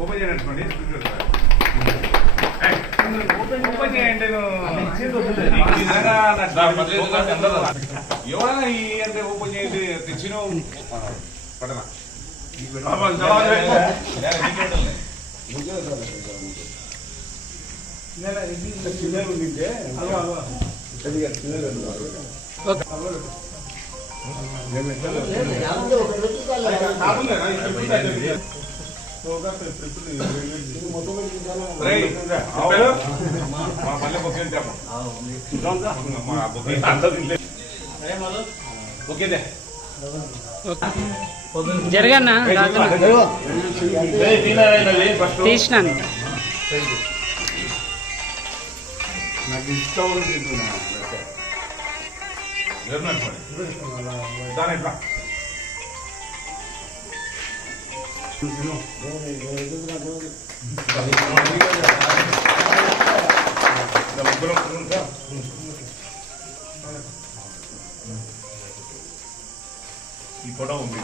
Open చేయనట్టుకోండి. Open చేయండి. ఎవరైనా ఈ అంటే ఓపెన్ చేయండి. తెచ్చిన పట్టణ జరగన్నా తీసినాను. నాకు ఇష్టం దాని ఎట్లా ఈ ఫోటో ఉంది.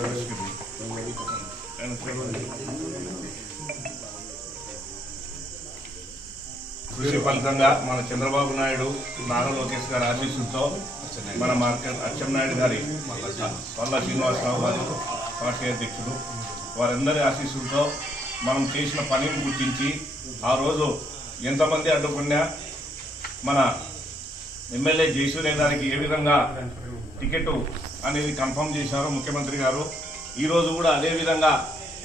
కృషి ఫలితంగా మన చంద్రబాబు నాయుడు, నారా లోకేష్ గారి ఆశీస్సులతో మన మార్కెట్ అచ్చెన్నాయుడు గారి పల్లా శ్రీనివాసరావు గారు పార్టీ అధ్యక్షుడు వారందరి ఆశీస్సులతో మనం చేసిన పనిని గుర్తించి ఆ రోజు ఎంతమంది అడ్డుకున్నా మన ఎమ్మెల్యే జయసూర్య గారికి ఏ విధంగా టికెట్ అనేది కన్ఫర్మ్ చేశారో ముఖ్యమంత్రి గారు, ఈరోజు కూడా అదేవిధంగా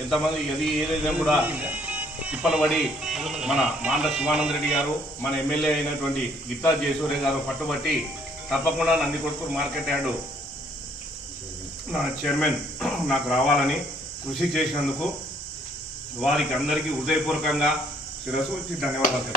ఎంతమంది ఏదైనా కూడా తిప్పలబడి మన మాండ్ర శివానంద రెడ్డి గారు, మన ఎమ్మెల్యే అయినటువంటి గిత్తా జయసూర్య గారు పట్టుబట్టి తప్పకుండా నందికొట్కూరు మార్కెట్ యార్డు నా చైర్మన్ నాకు రావాలని కృషి చేసినందుకు వారికి అందరికీ హృదయపూర్వకంగా శిరస్సు వచ్చి ధన్యవాదాలు.